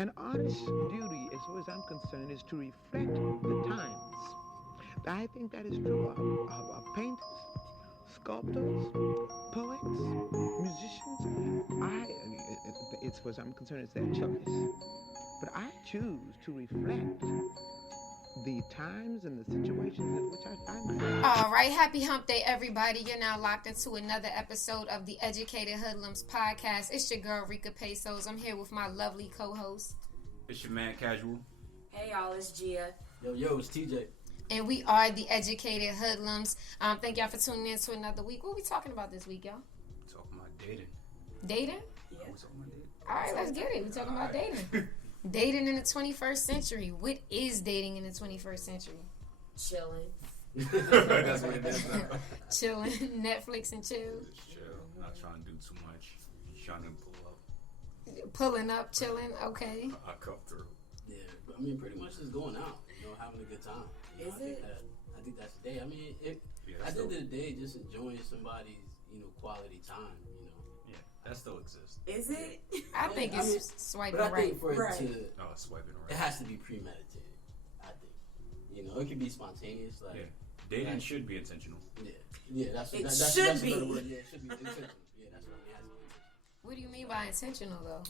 An artist's duty, as far as I'm concerned, is to reflect the times. I think that is true of painters, sculptors, poets, musicians. As far as I'm concerned, it's their choice. But I choose to reflect the times and the situations in which I find myself. All right, happy hump day, everybody. You're now locked into another episode of the Educated Hoodlums podcast. It's your girl, Rika Pesos. I'm here with my lovely co-host. It's your man, Casual. Hey, y'all, it's Gia. Yo, it's TJ. And we are the Educated Hoodlums. Thank y'all for tuning in to another week. What are we talking about this week, y'all? Talking about dating. Dating? Yeah. We talking about dating? All right, let's get it. We're talking about dating. Dating in the 21st century. What is dating in the 21st century? Chilling. That's what it is now. Chilling, Netflix and chill. Just chill. Not trying to do too much. Just trying to pull up. Pulling up, chilling, okay. I come through. Yeah, but I mean, pretty much just going out, having a good time. Is it? I think that's the day. I mean, Yeah, at the end of the day, just enjoying somebody's, quality time, Yeah, that still exists. Is it? I think I it's mean, swiping But I right. think for it Right. to, Oh, swiping it right. has to be premeditated. I think, it can be spontaneous. Like, Yeah. Dating should be intentional. That's It that's should that's be. another word. Yeah, it should be intentional. Yeah, that's what it has to be. What do you mean by intentional, though?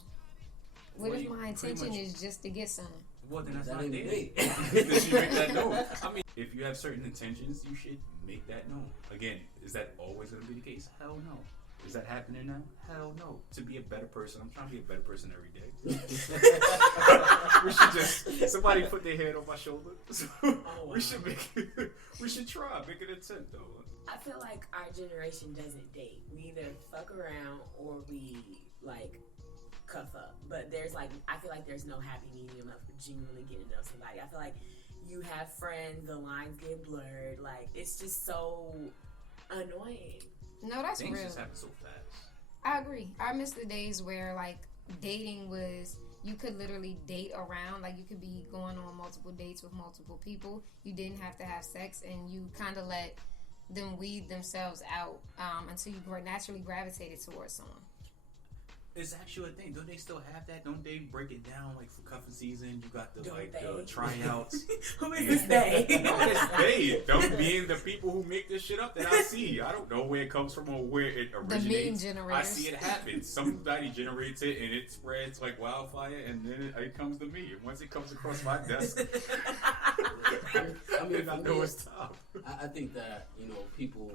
What Well, if you my pretty intention much- is just to get something? Well, then that's That not ain't a dating. date. Then you make that known. I mean, if you have certain intentions, you should make that known. Again, is that always going to be the case? Hell no. Is that happening now? Hell no. To be a better person, I'm trying to be a better person every day. We should just somebody put their hand on my shoulder. wow. We should we should try make an attempt though. I feel like our generation doesn't date. We either fuck around or we, cuff up. But I feel like there's no happy medium of genuinely getting to know somebody. I feel like you have friends, the lines get blurred. It's just so annoying. No, that's Things real. just happen so fast. I agree. I miss the days where dating was, you could literally date around. You could be going on multiple dates with multiple people. You didn't have to have sex, and you kind of let them weed themselves out until you naturally gravitated towards someone. It's actually a thing. Don't they still have that? Don't they break it down for cuffing season? You got the Don't the they? tryouts. Who is this they? No, it's they. Don't being the people who make this shit up that I see. I don't know where it comes from or where it The meme originates. generators. I see it happen. Somebody generates it and it spreads like wildfire, and then it comes to me. And once it comes across my desk, I mean, I know it's top. I think that people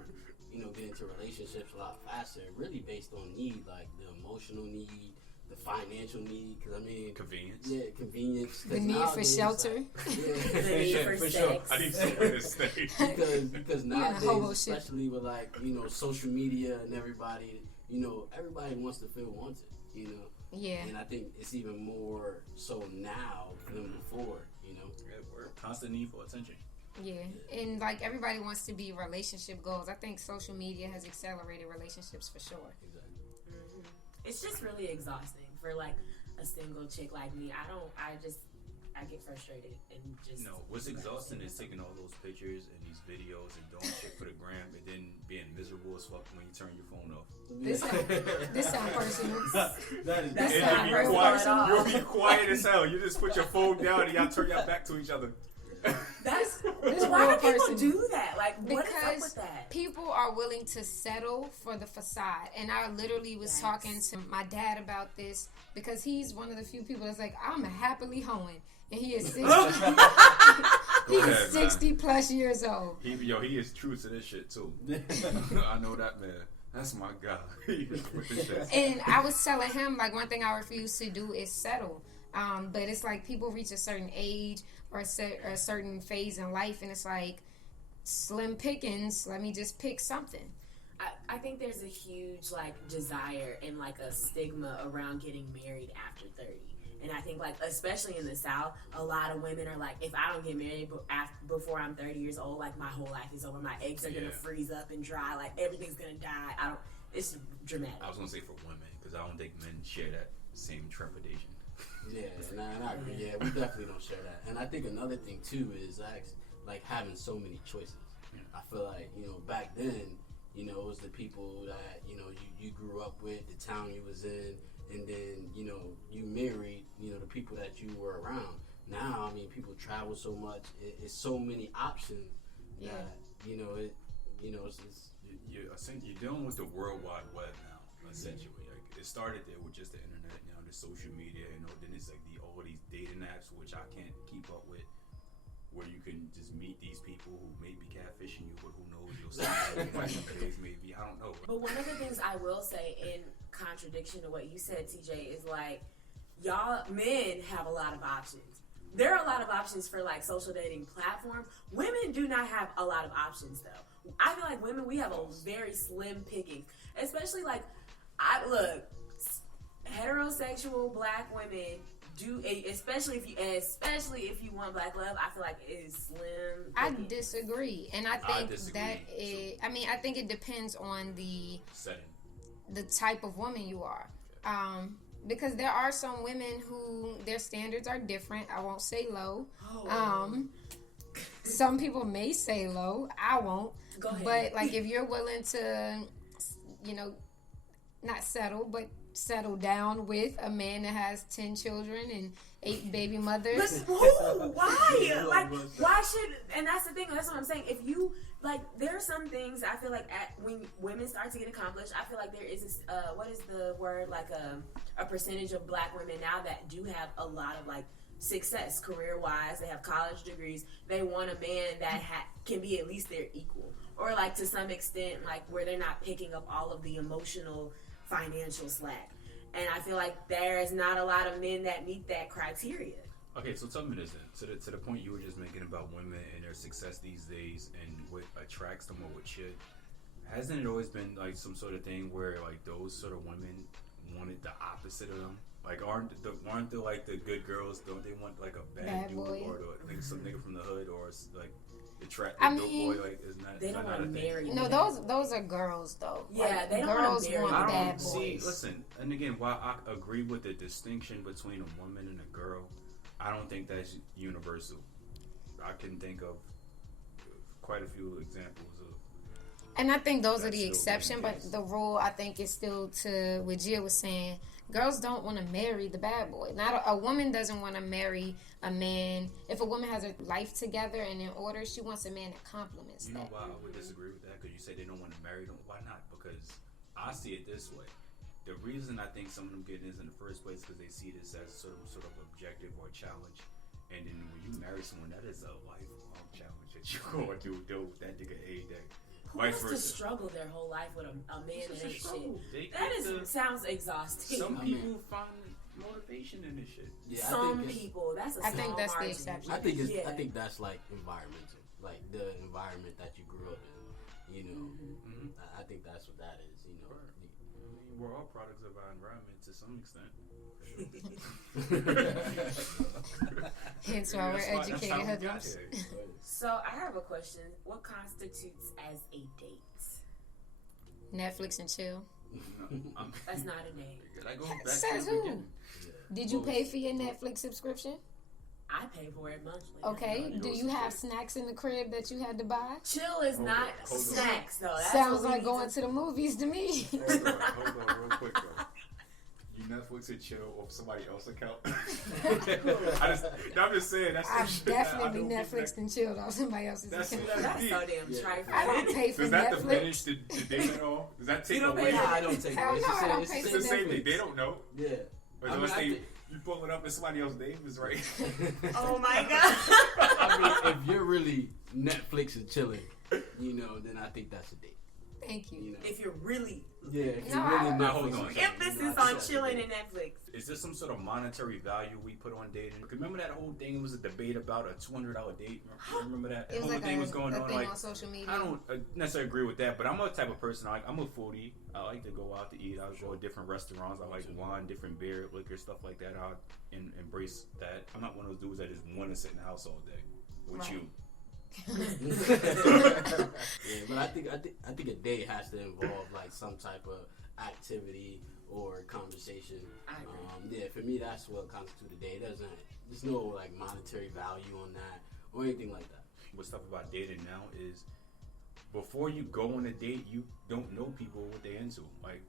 get into relationships a lot faster, really based on need, like the emotional need, the financial need. Because Convenience. yeah, convenience. 'Cause The need for nowadays, shelter. Yeah. The need for sure. sex. I need somewhere to stay. because Yeah, hobo nowadays, shit. especially with social media and everybody, everybody wants to feel wanted. Yeah. And I think it's even more so now than before. Yeah, we're constant need for attention. Yeah, and everybody wants to be relationship goals. I think social media has accelerated relationships for sure. Exactly. Mhm. It's just really exhausting for a single chick like me. I get frustrated and just. No, what's exhausting is taking all those pictures and these videos and doing shit for the gram and then being miserable as fuck when you turn your phone off. This sound personal. That is That's And not you'll be personal quiet. at all. You'll be quiet as hell. You just put your phone down and y'all turn your back to each other. That's This why real do people person. do that? What is up Because with that? people are willing to settle for the facade. And I literally was Yes. talking to my dad about this because he's one of the few people that's I'm happily hoeing. And he is 60, he ahead, is 60 plus years old. He is true to this shit too. I know that man. That's my guy. He is with this shit. And I was telling him, one thing I refuse to do is settle. But it's people reach a certain age or a certain phase in life, and it's slim pickings. Let me just pick something. I think there's a huge desire and a stigma around getting married after 30. And I think especially in the South, a lot of women are if I don't get married before I'm 30 years old, my whole life is over. My eggs are gonna freeze up and dry. Everything's gonna die. It's dramatic. I was gonna say for women because I don't think men share that same trepidation. Yeah, and I agree. Yeah, we definitely don't share that. And I think another thing too is having so many choices. I feel back then, it was the people that you grew up with, the town you was in, and then you married the people that you were around. Now, I mean, people travel so much. It's so many options that you're dealing with the World Wide Web now, essentially. Like, it started there with just the internet, now the social media, then it's like all these dating apps, which I can't keep up with, where you can just meet these people who may be catfishing you, but who knows, you'll see one of days maybe, I don't know. But one of the things I will say in contradiction to what you said, TJ, is like, y'all men have a lot of options. There are a lot of options for like social dating platforms. Women do not have a lot of options though. I feel like women, we have a very slim picking, especially like, heterosexual black women do, especially if you want black love. I feel like it is slim picking. I disagree, and I think I think it depends on the setting, the type of woman you are. Because there are some women who their standards are different. I won't say low. Some people may say low. I won't. Go ahead. But like if you're willing to, not settle, but settle down with a man that has 10 children and 8 baby mothers. But why? Like, why should? And that's the thing. That's what I'm saying. If you like, there are some things I feel like when women start to get accomplished, I feel like there is this, what is the word? Like a percentage of black women now that do have a lot of like success career wise. They have college degrees. They want a man that can be at least their equal, or like to some extent, like where they're not picking up all of the emotional, financial slack. And I feel like there is not a lot of men that meet that criteria. Okay, so tell me this then. To the point you were just making about women and their success these days and what attracts them or what should, hasn't it always been like some sort of thing where like those sort of women wanted the opposite of them? Like aren't they like the good girls? Don't they want like a bad dude boy. or like some nigga from the hood or like the dope mean, boy? Like isn't that They don't want to marry. No, those are girls though. Yeah, like, they don't girls wanna marry. want I bad don't boys. see. Listen, and again, while I agree with the distinction between a woman and a girl, I don't think that's universal. I can think of quite a few examples of. And I think those are That's the still exception, being but used. the rule I think is still to what Gia was saying. Girls don't want to marry the bad boy. Not a woman doesn't want to marry a man. If a woman has her life together and in order, she wants a man that complements You know that. why I would disagree with that? Because you say they don't want to marry them. Why not? Because I see it this way. The reason I think some of them get this in the first place because they see this as sort of objective or challenge. And then when you marry someone, that is a lifelong challenge that you're going to deal with that nigga every day. Who Vice wants to versa. struggle their whole life with a man It's that a ain't struggle. shit? They That get sounds exhausting. Some I mean- people find motivation in this shit. Yeah, Some I think people. That's a I think small that's the margin. exception. I think that's like environmental, like the environment that you grew up in. Mm-hmm. I think that's what that is. We're all products of our environment to some extent. Hence why we're educated hoodlums. So I have a question. What constitutes as a date? Netflix and chill. That's not a name. That goes back Says to the who? beginning. Did you pay for your Netflix subscription? I pay for it monthly. Okay. you Do go you have subscribe. snacks in the crib that you had to buy? Chill is Hold not on, hold on. snacks though. That's Sounds what we like need going to the movies to me. Hold on, real quick though. You Netflix and chill off somebody else's account. I'm just saying that's the I've shit definitely that I don't Netflixed and chilled on somebody else's That's account. what That's so damn Yeah. trifling. I don't pay for Does that Netflix. diminish the date at all? Does that take You don't away? pay Nah, I don't take Hell it. no, I don't It's pay It's for the same Netflix. thing. They don't know. Yeah. But I mean, unless I they, think- you pull it up and somebody else's name is right. Oh my god. I mean, if you're really Netflix and chilling, then I think that's a date. Thank you. If you're really Yeah, if No, you're really I- Netflix Hold and on. chilling, emphasis I think on that's a chilling date. and Netflix. Is there some sort of monetary value we put on dating? Because remember that whole thing was a debate about a $200 date. Remember that It was whole like thing a, was going a on. thing Like on social media. I don't necessarily agree with that, but I'm a type of person. I'm a foodie. I like to go out to eat. I go to different restaurants. I like wine, different beer, liquor, stuff like that. I embrace that. I'm not one of those dudes that just want to sit in the house all day with Right. you. Yeah, but I think a date has to involve like some type of activity or conversation. I agree. Yeah, for me that's what constitutes a date. There's no like monetary value on that or anything like that. What stuff about dating now is before you go on a date, you don't know people what they're into. Like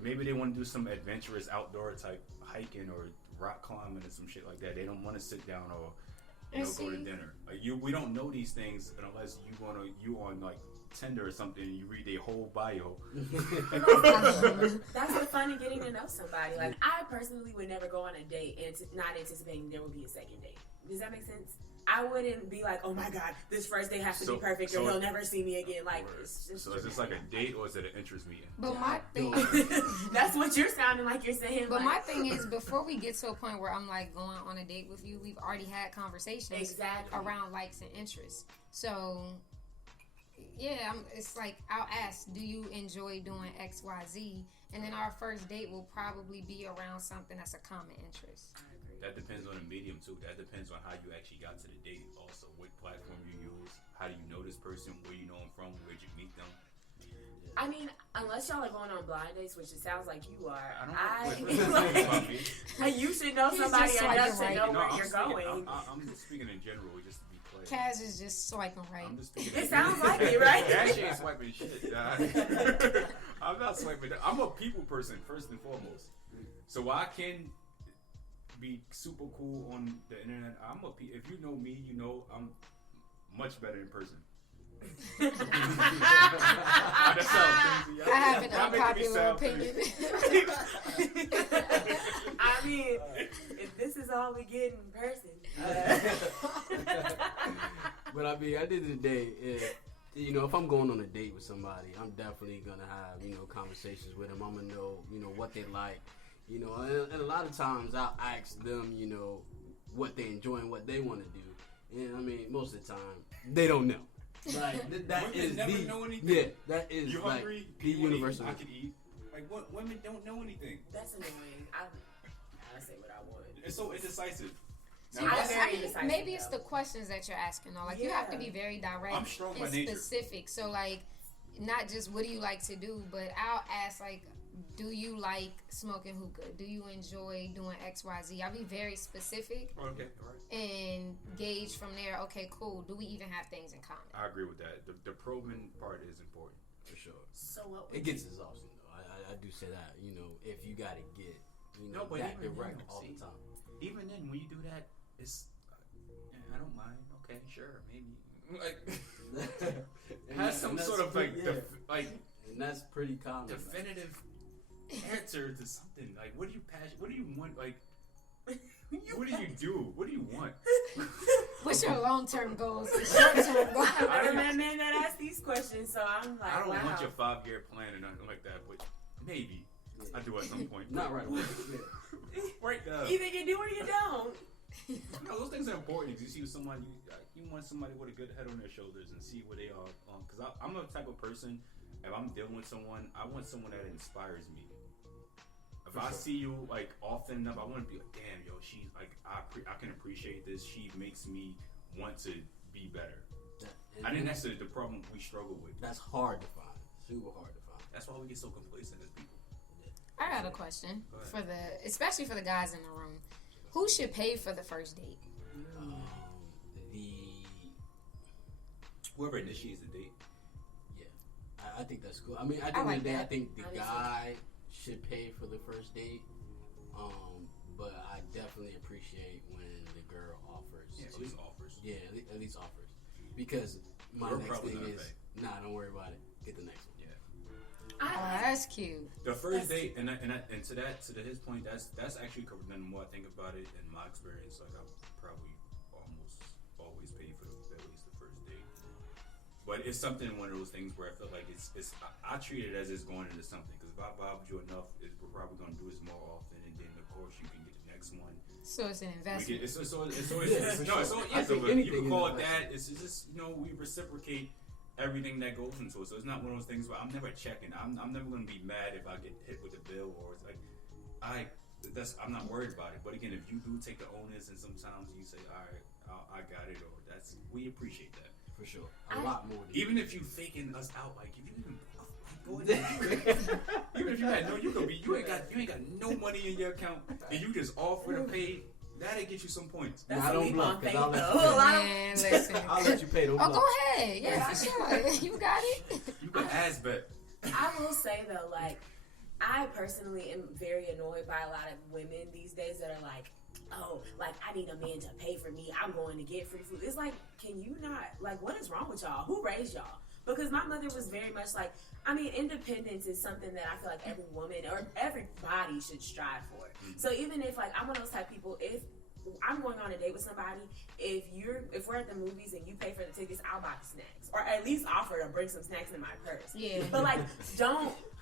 maybe they want to do some adventurous outdoor type hiking or rock climbing and some shit like that. They don't want to sit down or go to dinner. We don't know these things unless you on like Tinder or something and you read their whole bio. That's the fun of getting to know somebody. Like, I personally would never go on a date and not anticipating there would be a second date. Does that make sense? I wouldn't be like, oh my god, this first date has to be perfect or he'll never see me again. Like, so is this like a date or is it an interest meeting? But my thing, that's what you're sounding like you're saying. But like, my thing is, before we get to a point where I'm like going on a date with you, we've already had conversations around likes and interests. So yeah, it's like I'll ask, do you enjoy doing X, Y, Z? And then our first date will probably be around something that's a common interest. That depends on the medium too. That depends on how you actually got to the date. Also, what platform you use, how do you know this person, where you know them from, where'd you meet them. I mean, unless y'all are going on blind dates, which it sounds like you are, you should know somebody enough to know where you're going. I'm speaking in general, just to be clear. Kaz is just swiping right. It sounds like it, right? Cash ain't swiping shit. I'm not swiping. I'm a people person first and foremost, so I can be super cool on the internet. If you know me, you know I'm much better in person. That sounds crazy. I have an unpopular opinion. I mean, if this is all we get in person. But I mean, at the end of the day, if I'm going on a date with somebody, I'm definitely gonna have conversations with them. I'm gonna know what they like. And a lot of times I'll ask them, what they enjoy and what they want to do. And I mean, most of the time they don't know. Like that is never the know anything. Yeah, that is you like hungry? the universal. I could eat. Like what? Women don't know anything. That's annoying. I say what I want. It's so indecisive. See, maybe it's the questions that you're asking though. Like you have to be very direct I'm strong by and nature. specific. So like, not just what do you like to do, but I'll ask like, do you like smoking hookah? Do you enjoy doing X, Y, Z? I'll be very specific. Okay, right. And gauge from there. Okay, cool. Do we even have things in common? I agree with that. The probing part is important For sure. So what? It gets exhausting though. I do say that. If you gotta get but that even direct then, all the time. Even then, when you do that, it's I don't mind. Okay, sure, maybe. Like has some sort of and that's pretty common. Definitive answer to something. Like, what are you passionate? What do you want? Like, what do you do? What do you want? What's your long-term goals? Short-term goals? I'm a man that asks these questions, so I'm like, I don't want your 5-year plan or nothing like that, but maybe I do at some point. Not right away. Right now. Either you do or you don't. No, those things are important. You see someone, you want somebody with a good head on their shoulders and see where they are. Because I'm the type of person, if I'm dealing with someone, I want someone that inspires me. If I see you like often enough, I want to be like, damn, yo, she's like, I can appreciate this. She makes me want to be better. I think that's the problem we struggle with. That's hard to find. Super hard to find. That's why we get so complacent as people. I got a question especially for the guys in the room. Who should pay for the first date? Whoever initiates the date. Yeah, I think that's cool. I mean, at the end of the day, I think the guy should pay for the first date. But I definitely appreciate when the girl offers. Yeah, at least offers. Yeah, at least offers. Because my next thing is, don't worry about it. Get the next one. Yeah. That's cute. The first date, and to his point, that's actually the more I think about it, in my experience, like I probably almost always pay for at least the first date. But it's something, one of those things where I feel like it's I treat it as it's going into something, because if I bothered you enough, we're probably going to do this more often, and then of course you can get the next one. So it's an investment. You can call it that. It's just we reciprocate everything that goes into it. So it's not one of those things where I'm never checking. I'm never going to be mad if I get hit with a bill, or it's like I'm not worried about it. But again, if you do take the onus and sometimes you say, all right, I got it, or we appreciate that. For sure. A lot more. Even if you faking us out, like if you even even if you had you ain't got no money in your account and you just offer to pay, that'll get you some points. That's I don't bluff, pay, I'll let you though. Man, listen. I'll let you pay. Don't bluff. Go ahead. Yeah, for sure. You got it. You can ask bet. I will say though, like, I personally am very annoyed by a lot of women these days that are like, oh, like, I need a man to pay for me. I'm going to get free food. It's like, can you not, like, what is wrong with y'all? Who raised y'all? Because my mother was very much like, I mean, independence is something that I feel like every woman or everybody should strive for. So even if, like, I'm one of those type of people, if I'm going on a date with somebody, if we're at the movies and you pay for the tickets, I'll buy the snacks. Or at least offer to bring some snacks in my purse. Yeah. But, like,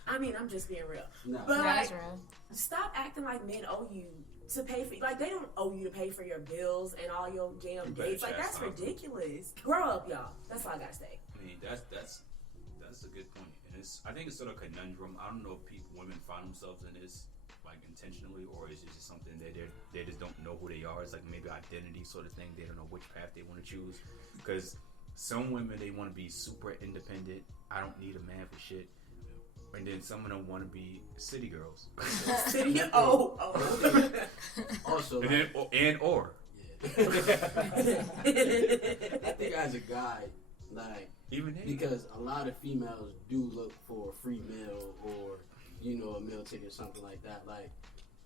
I'm just being real. No. But, like, That's real. stop acting like men owe you to pay for, like, they don't owe you to pay for your bills and all your damn dates. Like, that's ridiculous. Grow up, y'all. That's all I gotta say. I mean, that's a good point, and I think it's sort of a conundrum. I don't know if women find themselves in this like intentionally, or is it just something that they just don't know who they are. It's like maybe identity sort of thing. They don't know which path they want to choose, because some women, they want to be super independent. I don't need a man for shit. And then some of them want to be city girls. City, Also, and then, or. Yeah. I think as a guy, like, even then, because a lot of females do look for a free meal or, you know, a meal ticket or something like that. Like,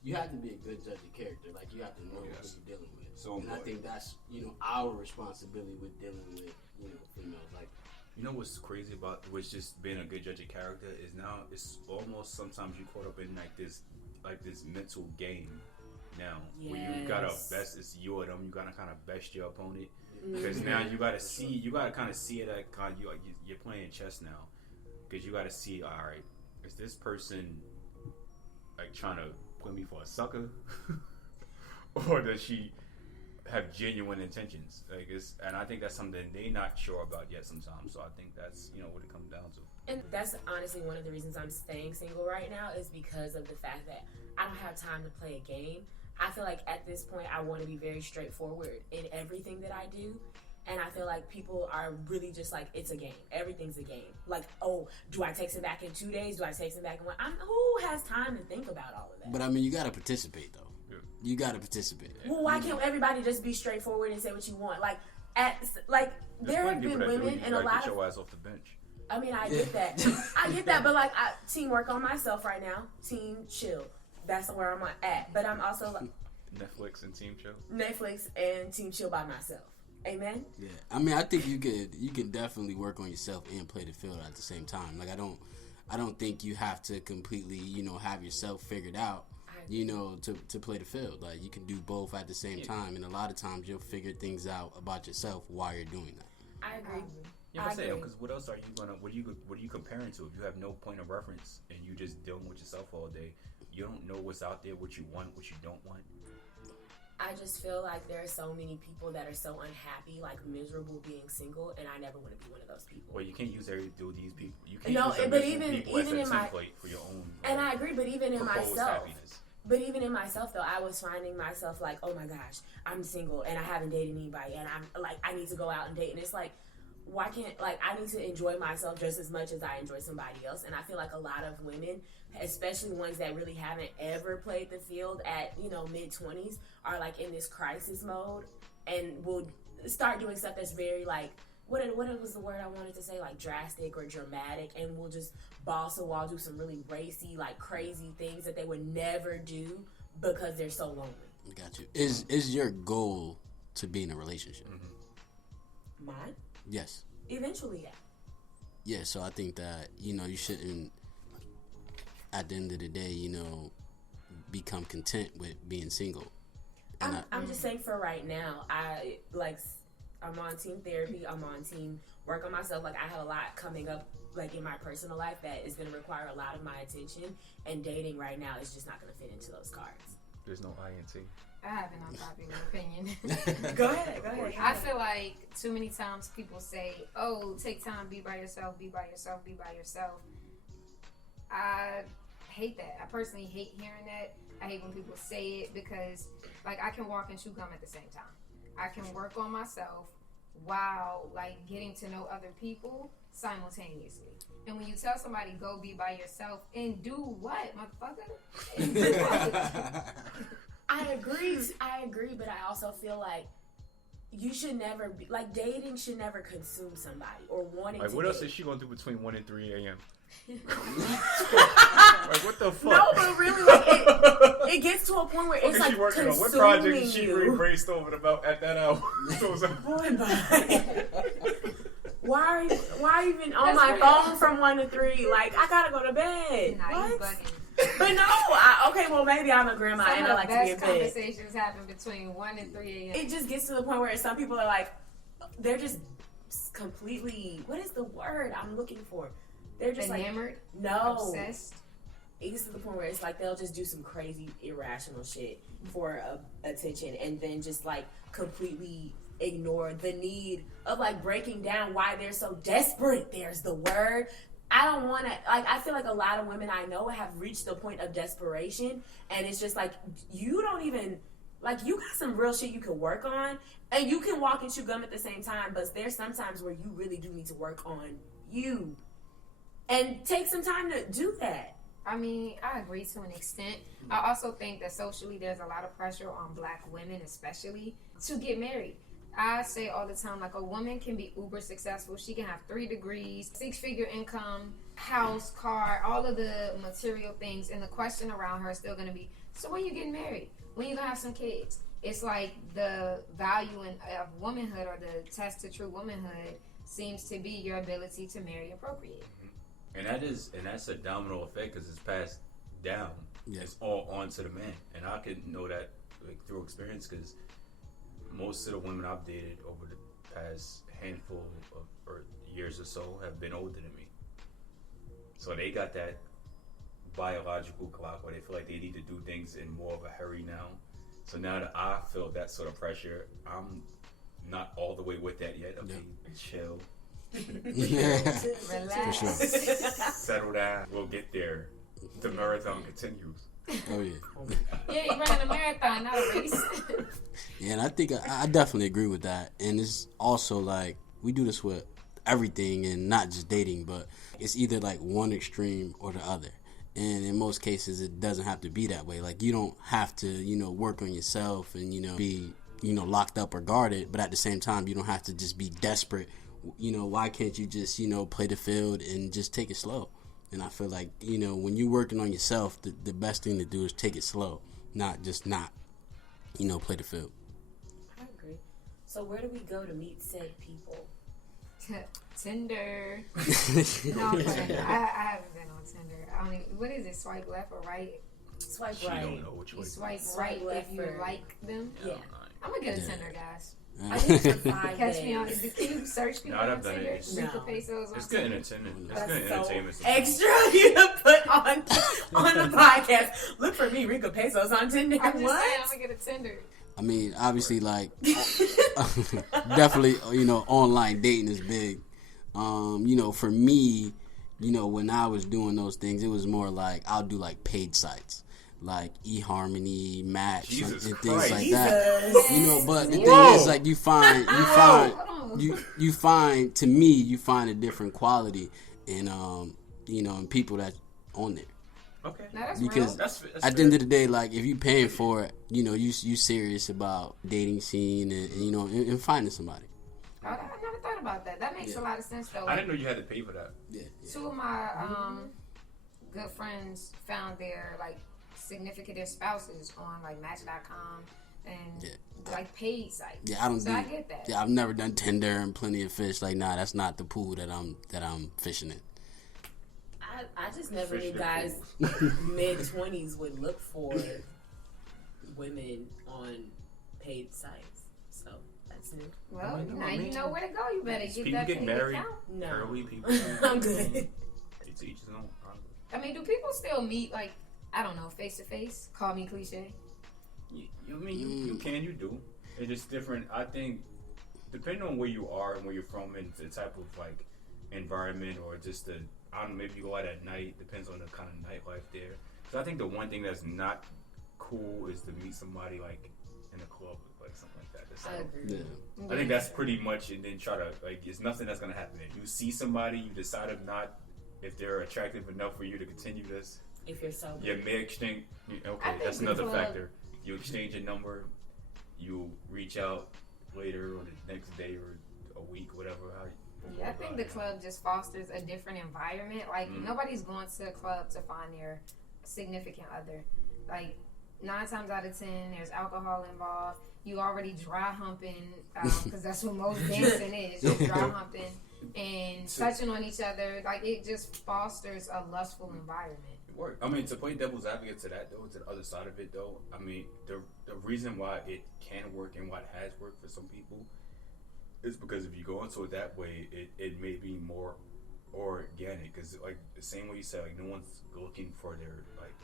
you have to be a good judge of character. Like, you have to know who you're dealing with. So and I think that's, you know, our responsibility with dealing with, you know, females. Like, you know what's crazy about what's just being a good judge of character is now it's almost sometimes you caught up in like this mental game now where you gotta best, it's you or them, you gotta kind of best your opponent, because now you gotta kind of see it at kind of, you're playing chess now, because you gotta see, all right, is this person like trying to put me for a sucker or does she have genuine intentions? Like, and I think that's something they're not sure about yet sometimes. So I think that's, you know, what it comes down to. And that's honestly one of the reasons I'm staying single right now, is because of the fact that I don't have time to play a game. I feel like at this point I want to be very straightforward in everything that I do. And I feel like people are really just like, it's a game. Everything's a game. Like, oh, do I text him back in 2 days? Do I text him back in 1? Who has time to think about all of that? but I mean, you gotta participate though. You gotta participate. Well, why can't everybody just be straightforward and say what you want? There have been women and a lot get of. your ass off the bench. I mean, I get that. But like, teamwork on myself right now. Team chill. That's where I'm at. But I'm also like Netflix and Team Chill. Netflix and Team Chill by myself. Amen. Yeah, I mean, I think you can definitely work on yourself and play the field at the same time. Like, I don't think you have to completely, you know, have yourself figured out, you know, to play the field. Like, you can do both at the same time, and a lot of times you'll figure things out about yourself while you're doing that. I agree. Yeah, but say though, because what else are you gonna? What are you comparing to? If you have no point of reference and you just dealing with yourself all day, you don't know what's out there, what you want, what you don't want. I just feel like there are so many people that are so unhappy, like miserable being single, and I never want to be one of those people. Well, you can't use these people. You can't No, use them but miserable people even as a in my template for your own. And I agree, but even in proposed myself. happiness. But even in myself, though, I was finding myself like, oh my gosh, I'm single and I haven't dated anybody, and I'm like, I need to go out and date. And it's like, why can't, like, I need to enjoy myself just as much as I enjoy somebody else. And I feel like a lot of women, especially ones that really haven't ever played the field at, you know, mid-20s, are like in this crisis mode and will start doing stuff that's very like, what was the word I wanted to say, like drastic or dramatic, and will just boss a wall, do some really racy, like crazy things that they would never do because they're so lonely. Got you. Is your goal to be in a relationship? Mm-hmm. Mine? Yes. Eventually, yeah. Yeah, so I think that, you know, you shouldn't, at the end of the day, you know, become content with being single. And I'm just saying, for right now, I'm on team therapy. I'm on team work on myself. Like, I have a lot coming up, like, in my personal life that is going to require a lot of my attention. And dating right now is just not going to fit into those cards. There's no INT. I have an unpopular opinion. Go ahead. I feel like too many times people say, oh, take time, be by yourself, be by yourself, be by yourself. I hate that. I personally hate hearing that. I hate when people say it, because, like, I can walk and chew gum at the same time. I can work on myself while, like, getting to know other people simultaneously. And when you tell somebody, go be by yourself, and do what, motherfucker? And do what? I agree, but I also feel like you should never be like dating should never consume somebody or wanting Like, to what else date. is she gonna do between 1 and 3 a.m.? Like, what the fuck? No, but really, like, it gets to a point where What it's is like she working on? What consuming project is she really you. brainstorming about at that hour? Boy, bye. Why are you even on That's my real. phone from 1 to 3? Like, I gotta go to bed. Nah, you What? bugging. But no, okay, well, maybe I'm a grandma Some and of I the like to be in best bed. conversations happen between 1 and 3 a.m. It just gets to the point where some people are like, they're just completely, what is the word I'm looking for? They're just Enamored, like, no. obsessed. It gets to the point where it's like they'll just do some crazy, irrational shit for attention and then just like completely ignore the need of like breaking down why they're so desperate. There's the word. I don't want to, like, I feel like a lot of women I know have reached the point of desperation, and it's just like, you don't even, like, you got some real shit you can work on, and you can walk and chew gum at the same time, but there's sometimes where you really do need to work on you, and take some time to do that. I mean, I agree to an extent. I also think that socially there's a lot of pressure on black women, especially, to get married. I say all the time, like, a woman can be uber successful. She can have 3 degrees, 6-figure income, house, car, all of the material things. And the question around her is still going to be, so when you getting married? When you going to have some kids? It's like the value of womanhood, or the test to true womanhood, seems to be your ability to marry and procreate. And that's a domino effect because it's passed down. Yeah. It's all onto the man, and I can know that like through experience because most of the women I've dated over the past handful of or years or so have been older than me. So they got that biological clock where they feel like they need to do things in more of a hurry now. So now that I feel that sort of pressure, I'm not all the way with that yet. Okay, chill. Yeah. Relax. For sure. Settle down. We'll get there. The marathon continues. Oh yeah. Yeah, you're running a marathon, not a race. Yeah, and I think I definitely agree with that. And it's also like we do this with everything and not just dating, but it's either like one extreme or the other. And in most cases, it doesn't have to be that way. Like you don't have to, work on yourself and, be, locked up or guarded. But at the same time, you don't have to just be desperate. Why can't you just, play the field and just take it slow? And I feel like, when you're working on yourself, the best thing to do is take it slow, not play the field. I agree. So where do we go to meet said people? Tinder. No, I'm playing. I haven't been on Tinder. I don't even, what is it? Swipe left or right? Swipe She right. don't know which way. You swipe Swipe right left if you or- like them. Yeah. I'm gonna get a Yeah. Tinder, guys. I did it for 5 Catch me on. days. Can you search people No, on I've done Tinder? it. Rico No. Pesos on It's good Tinder? entertainment. It's That's good so entertainment. extra you to put on the podcast. Look for me, Rico Pesos on Tinder. I'm just saying, I'm What? gonna get a Tinder. I mean, obviously, like, definitely, online dating is big. For me, when I was doing those things, it was more like I'll do like paid sites, like eHarmony, Match, and Jesus things Christ. like that. Jesus. But the Whoa. thing is, like, you find to me, you find a different quality in in people that's on there. Okay. No, that's Because real. That's At the end of the day, like, if you paying for it, you serious about dating scene and finding somebody. I never thought about that. That makes Yeah. a lot of sense, though. I Like, didn't know you had to pay for that. Yeah. two of my good friends found their like significant spouses on like Match.com and like paid sites. Yeah, I don't So do. I get that. Yeah, I've never done Tinder and Plenty of Fish. Like, nah, that's not the pool that I'm fishing in. I just never knew Fish guys the mid-20s would look for women on paid sites. So that's new. Well, I know, now I you mean, know where to go. You better get People that get paid married account. No. early. People. I'm good. It's each his own. I mean, do people still meet like, I don't know, face to face? Call me cliche. You can, you do. It's just different. I think, depending on where you are and where you're from and the type of like environment or just the, I don't know, maybe you go out at night. Depends on the kind of nightlife there. So I think the one thing that's not cool is to meet somebody like in a club, like something like that. That's I like- agree. Yeah. I think that's pretty much, and then try to like. It's nothing that's gonna happen. If you see somebody, you decide if they're attractive enough for you to continue this. If you're sober. You may exchange. I Okay, think that's the another club- factor. You exchange a number. You reach out. later or the next day or a week, whatever. Yeah, I think the club just fosters a different environment. Like, nobody's going to the club to find their significant other. Like, 9 times out of 10, there's alcohol involved. You already dry humping, because that's what most dancing is. You're dry humping and touching on each other. Like, it just fosters a lustful environment. Work. I mean, to play devil's advocate to that, though, to the other side of it, though, I mean, the reason why it can work and what has worked for some people is because if you go into it that way, it may be more organic. Because, like, the same way you said, like, no one's looking for their, like,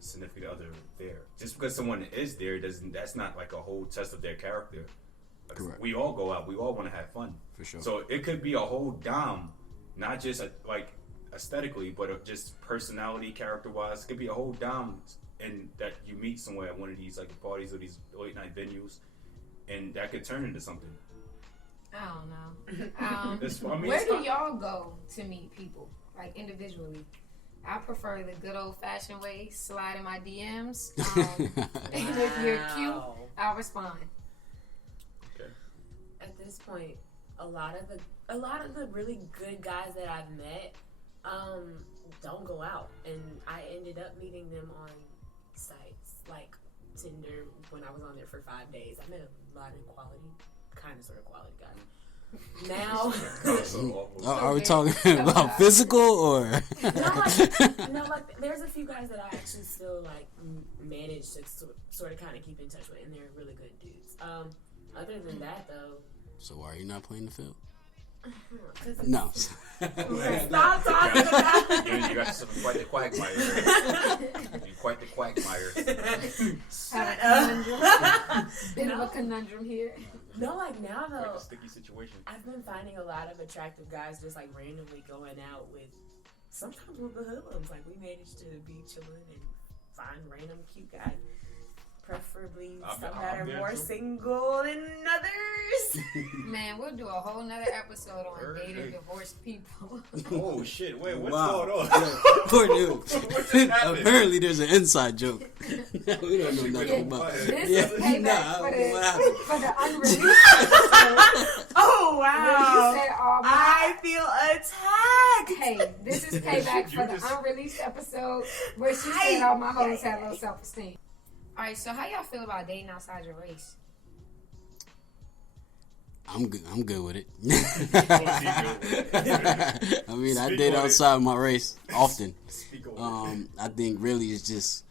significant other there. Just because someone is there, that's not, like, a whole test of their character. Like, correct. We all go out. We all want to have fun. For sure. So it could be a whole dom, not just, like, aesthetically, but just personality, character-wise. It could be a whole dom, and that you meet somewhere at one of these, like, parties or these late-night venues, and that could turn into something. I don't know. Where do y'all go to meet people, like, individually? I prefer the good old-fashioned way, slide in my DMs. And if you're cute, I'll respond. Okay. At this point, a lot of the really good guys that I've met don't go out, and I ended up meeting them on sites like Tinder when I was on there for 5 days. I met a lot of sort of quality guys. Now, are we talking about physical or? Like there's a few guys that I actually still like manage to sort of kind of keep in touch with, and they're really good dudes. Other than that, though. So why are you not playing the field? No. Stop talking about it. You got yourself quite the quagmire. You're quite the quagmire. Bit of a conundrum here. No, like now though, Quite a sticky situation. I've been finding a lot of attractive guys just like randomly going out with, sometimes with the hoodlums. Like we managed to be chilling and find random cute guys. Preferably some that are more single than others. Man, we'll do a whole nother episode on dating divorced people. Oh shit! Wait, what's Wow. going on? Poor dude. What just happened? Apparently, there's an inside joke. We don't know nothing about. This Yeah, is payback what happened? for the unreleased episode. Oh wow! When you said all my, I feel attacked. hey, this is payback for the unreleased episode where she said all my hoes had low self-esteem. All right, so how y'all feel about dating outside your race? I'm good with it. I mean, I date outside my race often. I think really it's just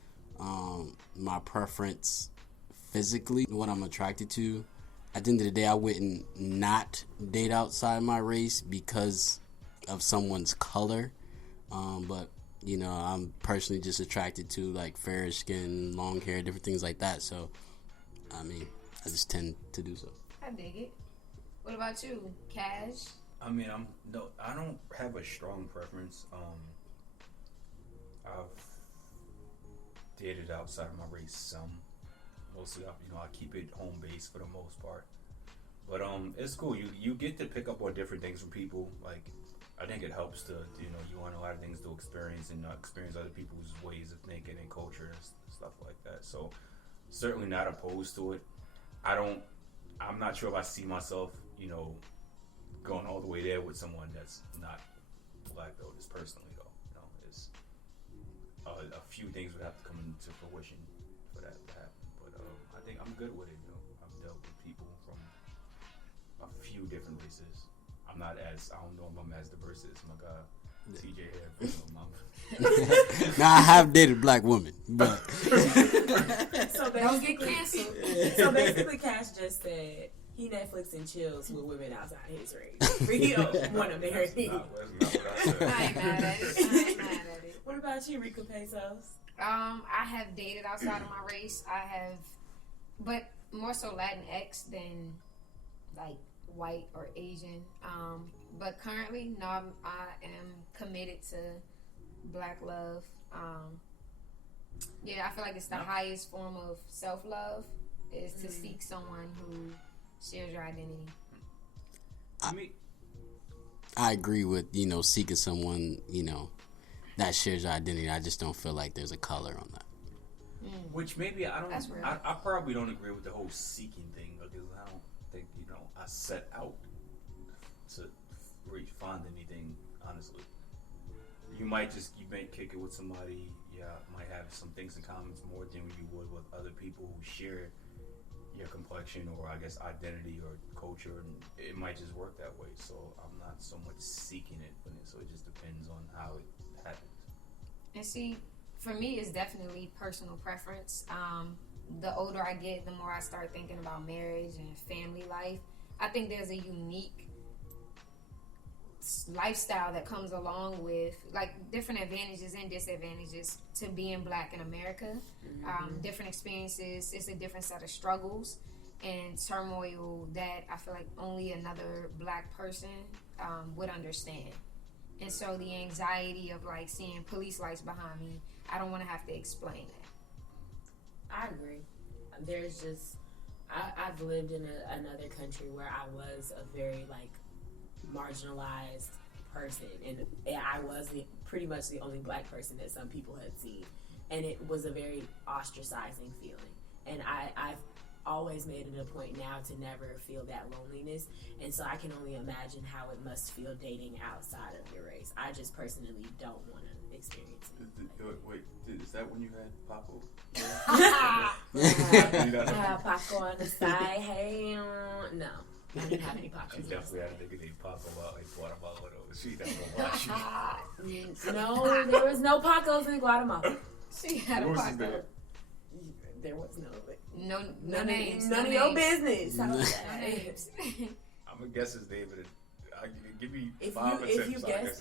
my preference physically, what I'm attracted to. At the end of the day, I wouldn't not date outside my race because of someone's color, but you know, I'm personally just attracted to like fair skin, long hair, different things like that. So, I mean, I just tend to do so. I dig it. What about you, Cash? I mean, I don't have a strong preference. I've dated outside of my race some. Mostly, I keep it home base for the most part. But it's cool. You get to pick up on different things from people. Like, I think it helps to, you want a lot of things to experience and experience other people's ways of thinking and culture and stuff like that. So, certainly not opposed to it. I'm not sure if I see myself, going all the way there with someone that's not black, though, just personally, though. It's a few things would have to come into fruition for that to happen. But I think I'm good with it, I've dealt with people from a few different races. I don't know if I'm as diverse as my guy, TJ here. Now, I have dated black women, but... So Don't get canceled. So basically, Cash just said he Netflix and chills with women outside his race. But he don't want to marry me. That's not what I said. I ain't mad at it. What about you, Rica Pesos? I have dated outside of my race. I have, but more so Latinx than like white or Asian. But currently, no, I am committed to black love. Yeah, I feel like it's the highest form of self-love is to seek someone who shares your identity. I agree with, seeking someone, that shares your identity. I just don't feel like there's a color on that. Which maybe I don't. That's real. I probably don't agree with the whole seeking thing because set out to find anything. Honestly, you may kick it with somebody. Yeah, might have some things in common more than you would with other people who share your complexion or I guess identity or culture, and it might just work that way. So I'm not so much seeking it, so it just depends on how it happens. And see, for me, it's definitely personal preference. The older I get, the more I start thinking about marriage and family life. I think there's a unique lifestyle that comes along with like different advantages and disadvantages to being black in America. Different experiences. It's a different set of struggles and turmoil that I feel like only another black person would understand. And so the anxiety of like seeing police lights behind me, I don't want to have to explain that. I agree. There's just I've lived in another country where I was a very like marginalized person, and I was pretty much the only black person that some people had seen, and it was a very ostracizing feeling. And I've always made it a point now to never feel that loneliness, and so I can only imagine how it must feel dating outside of your race. I just personally don't want to experience it. Wait, is that when you had Paco? Paco on the side, hey, no. I didn't have any Pacos. She definitely had a nigga named Paco out in Guatemala though. She definitely watched you. No, there was no Pacos in Guatemala. She had a Paco. There was no names. None of your business. No names. I'm gonna guess his name, but give me if 5 attempts.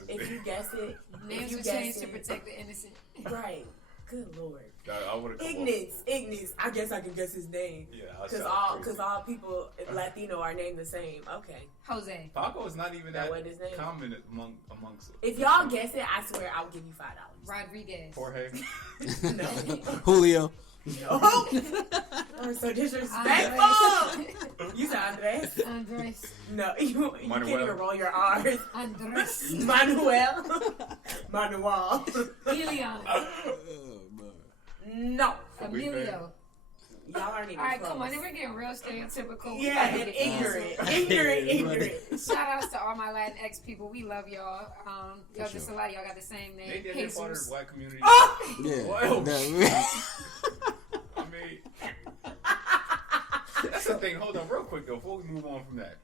If you guess it, names were changed to protect the innocent. Right. Good Lord. I would have Ignis. I guess I can guess his name. Yeah, because all people Latino are named the same. Okay. Jose. Paco is not even that what his name? common amongst. If y'all guess it, I swear I'll give you $5. Rodriguez. Jorge. No. Julio. Oh, so disrespectful. You said Andres. Andres. No, you can't even roll your R's. Andres. Manuel. Manuel. Elian. No. Emilio. Y'all aren't even Alright, close. come on. Then we're getting real stereotypical. Yeah, and ignorant. Shout outs to all my Latinx people. We love y'all. Y'all just a lot of y'all got the same name. They're part of the black community. Yeah. Well, I mean, that's the thing. Hold on, real quick though, before we move on from that.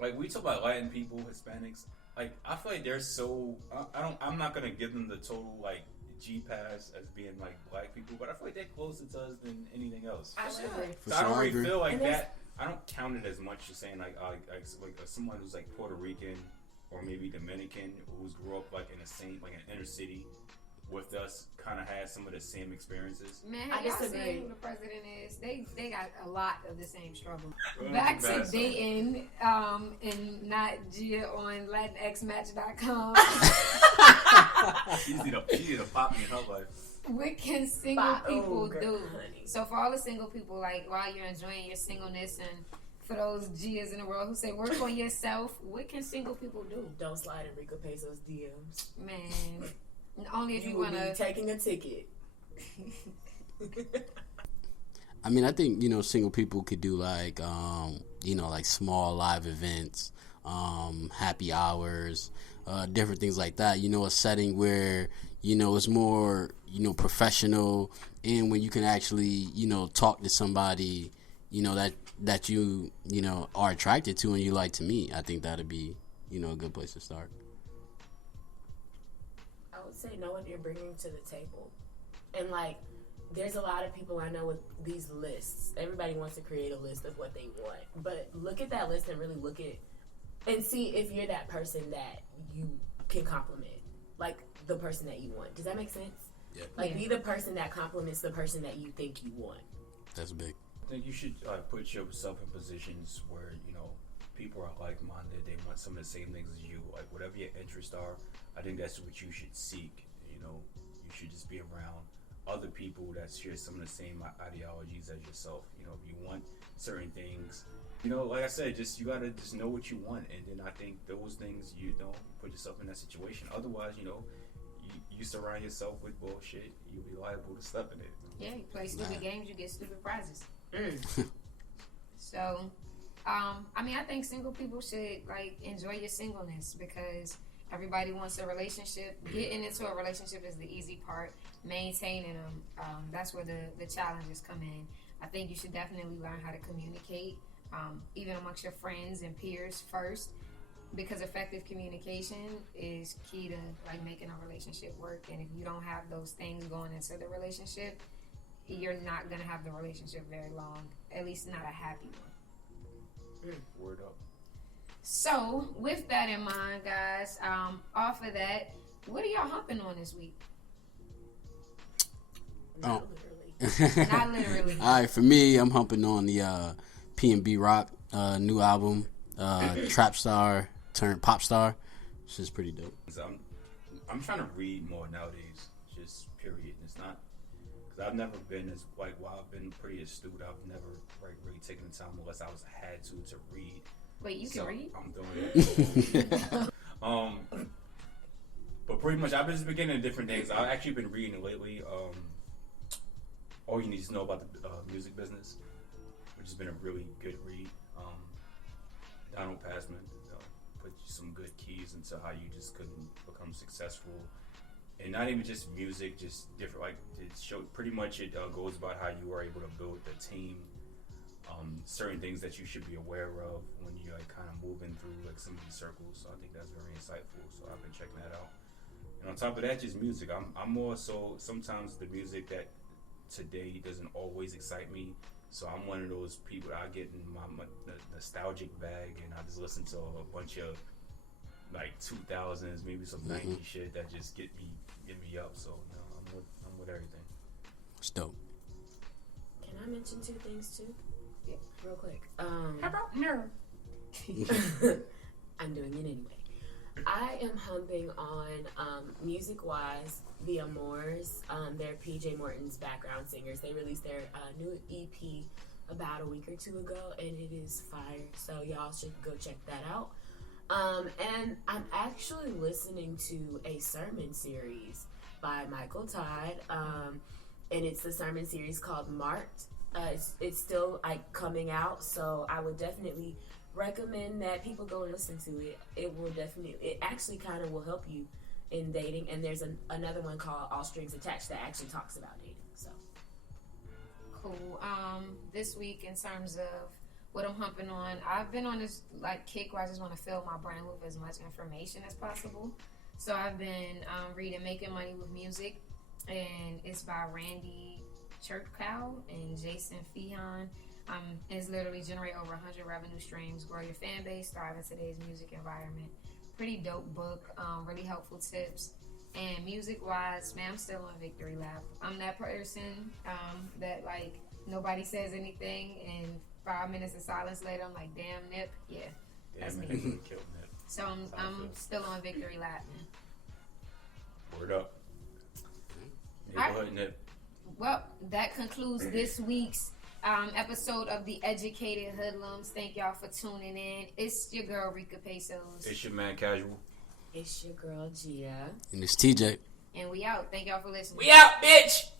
Like we talk about Latin people, Hispanics. Like I feel like they're so. I'm not gonna give them the total like G pass as being like black people, but I feel like they're closer to us than anything else. I would agree. So I don't really feel like that. I don't count it as much as saying like someone who's like Puerto Rican or maybe Dominican who's grew up like in the same like an inner city with us, kind of had some of the same experiences. Man, I y'all disagree. seen who the president is? They got a lot of the same struggle. Back to dating and not Gia on LatinXmatch.com. She need to pop me in her life. What can single people do? Honey. So for all the single people, like while you're enjoying your singleness, and for those Gias in the world who say work on yourself, what can single people do? Don't slide Enrico Peso's DMs. Man, only if you will wanna be taking a ticket. I mean, I think, single people could do like, like small live events, happy hours, different things like that. A setting where, it's more, professional, and when you can actually, talk to somebody, that you, are attracted to and you like to meet. I think that'd be, a good place to start. I would say know what you're bringing to the table. And, like, there's a lot of people I know with these lists. Everybody wants to create a list of what they want. But look at that list and really look at and see if you're that person that you can compliment. Like, the person that you want. Does that make sense? Yeah. Like, be the person that compliments the person that you think you want. That's big. I think you should put yourself in positions where, people are like-minded. They want some of the same things as you. Like, whatever your interests are, I think that's what you should seek. You should just be around other people that share some of the same ideologies as yourself. If you want certain things, like I said, you gotta just know what you want, and then I think those things put yourself in that situation. Otherwise, you surround yourself with bullshit, you'll be liable to step in it. Yeah, you play stupid games, you get stupid prizes. Mm. So, I mean, I think single people should like enjoy your singleness because everybody wants a relationship. Getting into a relationship is the easy part. Maintaining them, that's where the challenges come in. I think you should definitely learn how to communicate, even amongst your friends and peers first, because effective communication is key to like making a relationship work. And if you don't have those things going into the relationship, you're not gonna have the relationship very long. At least not a happy one. Word up. So, with that in mind, guys, off of that, what are y'all humping on this week? Oh. Not literally. All right, for me, I'm humping on the P&B Rock new album, Trap Star turned Pop Star. This is pretty dope. I'm trying to read more nowadays, just period. It's not because I've never been as like while I've been pretty astute. I've never like really taken the time unless I had to read. Wait, you can read? I'm doing it. But pretty much I've been just beginning different things. I've actually been reading lately. All You Need to Know About the Music Business, which has been a really good read. Donald Passman put some good keys into how you just couldn't become successful, and not even just music, just different. Like it showed pretty much it goes about how you were able to build a team. Certain things that you should be aware of when you're like kind of moving through like some of these circles. So I think that's very insightful. So I've been checking that out. And on top of that, just music. I'm more so sometimes the music that today doesn't always excite me. So I'm one of those people. I get in my nostalgic bag and I just listen to a bunch of like 2000s, maybe some 90s shit that just get me up. So you know, I'm with everything. It's dope. Can I mention two things too? Yeah, real quick. How about no? I'm doing it anyway. I am humping on music wise the Amores. They're PJ Morton's background singers. They released their new EP about a week or two ago, and it is fire. So y'all should go check that out. And I'm actually listening to a sermon series by Michael Todd, and it's the sermon series called Marked. It's still like coming out, so I would definitely recommend that people go and listen to it. It actually kind of will help you in dating. And there's another one called All Strings Attached that actually talks about dating. So cool. This week in terms of what I'm humping on, I've been on this like kick where I just want to fill my brain with as much information as possible. So I've been reading Making Money with Music, and it's by Randy Cherkow and Jason Feehan. It's literally generate over 100 revenue streams, grow your fan base, thrive in today's music environment. Pretty dope book, really helpful tips. And music wise, man, I'm still on Victory Lap. I'm that person that like nobody says anything and 5 minutes of silence later I'm like, damn Nip, yeah, that's me. Killed Nip. So I'm still on Victory Lap. Word up. Alright. Nip. Well, that concludes this week's episode of the Educated Hoodlums. Thank y'all for tuning in. It's your girl Rika Pesos. It's your man Casual. it's your girl Gia. And it's TJ. And we out. Thank y'all for listening. We out, bitch.